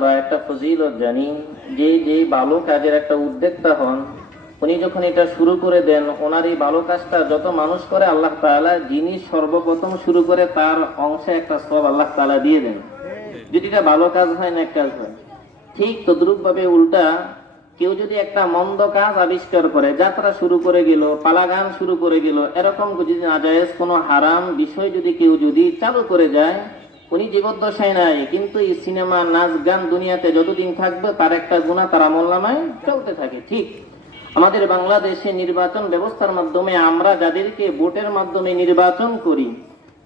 বা একটা ফজিলত জানি, যে যে ভালো কাজের একটা উদ্যোক্তা হন, উনি যখন এটা শুরু করে দেন, ওনার এই ভালো কাজটা যত মানুষ করে আল্লাহ তাআলা যিনি সর্বপ্রথম শুরু করে তার অংশে একটা সওয়াব আল্লাহ তাআলা দিয়ে দেন, যদি এটা ভালো কাজ হয় না এক কাজ হয়। ঠিক তদ্রুপ ভাবে উল্টা কেউ যদি একটা মন্দ কাজ আবিষ্কার করে, যাত্রা শুরু করে গেল, পালা গান শুরু করে গেল, এরকম যদি নাজায়েজ কোনো হারাম বিষয় যদি কেউ যদি চালু করে যায়, উনি জীবদ্দশায় নাই, কিন্তু এই সিনেমা নাচ গান দুনিয়াতে যতদিন থাকবে তার একটা গুনাহ তার আমলনামায় চলতে থাকে। ঠিক আমাদের বাংলাদেশে নির্বাচন ব্যবস্থার মাধ্যমে আমরা যাদেরকে ভোটের মাধ্যমে নির্বাচন করি,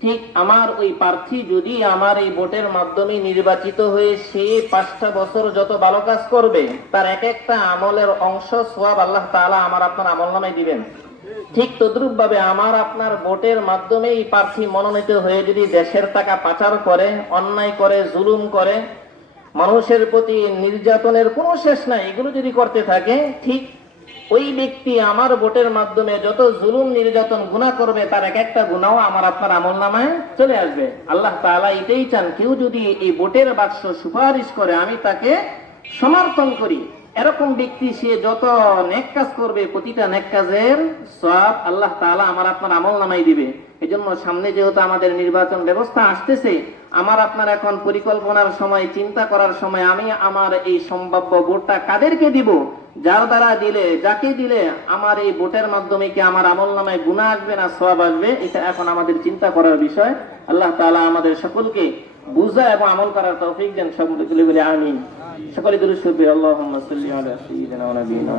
ঠিক আমার ওই প্রার্থী যদি আমার এই ভোটের মাধ্যমে নির্বাচিত হয়ে সে 5টা বছর যত ভালো কাজ করবে, তার এক একটা আমলের অংশ সওয়াব আল্লাহ তাআলা আমার আপনার আমলনামায় দিবেন। ঠিক তদ্রুপ ভাবে আমার আপনার ভোটের মাধ্যমে এই প্রার্থী মনোনীত হয়ে যদি দেশের টাকা পাচার করে, অন্যায় করে, জুলুম করে, মানুষের প্রতি নির্যাতনের কোনো শেষ নাই, এগুলো যদি করতে থাকে, ঠিক ওই ব্যক্তি আমার ভোটের মাধ্যমে যত জুলুম নির্যাতন গুনাহ করবে, তার এক একটা গুনাহও আমার আপনার আমলনামায় চলে আসবে। আল্লাহ তাআলা এটাই চান, কেউ যদি এই ভোটের বাক্স সুপারিশ করে আমি তাকে সমর্থন করি, এরকম ব্যক্তি সে যত নেক কাজ করবে প্রতিটা নেক কাজের সওয়াব আল্লাহ তাআলা আমার আপনার আমলনামায় দিবে। এজন্য সামনে যেহেতু আমাদের নির্বাচন ব্যবস্থা আসতেছে, আমার আপনার এখন পরিকল্পনার সময়, চিন্তা করার সময়, আমি আমার এই সম্ভাব্য ভোটটা কাদেরকে দিব, যার দ্বারা দিলে, যাকে দিলে আমার এই ভোটের মাধ্যমে কি আমার আমলনামায় গুনাহ আসবে না সওয়াব আসবে, এটা এখন আমাদের চিন্তা করার বিষয়। আল্লাহ তাআলা আমাদের সকলকে বুঝা এবং আমল করার তৌফিক দেন। সকলে বলি আমিন। সকলে দুরূদ শরীফ, আল্লাহুম্মা সাল্লি আলা সাইয়্যিদিনা ওয়া নাবিয়িনা।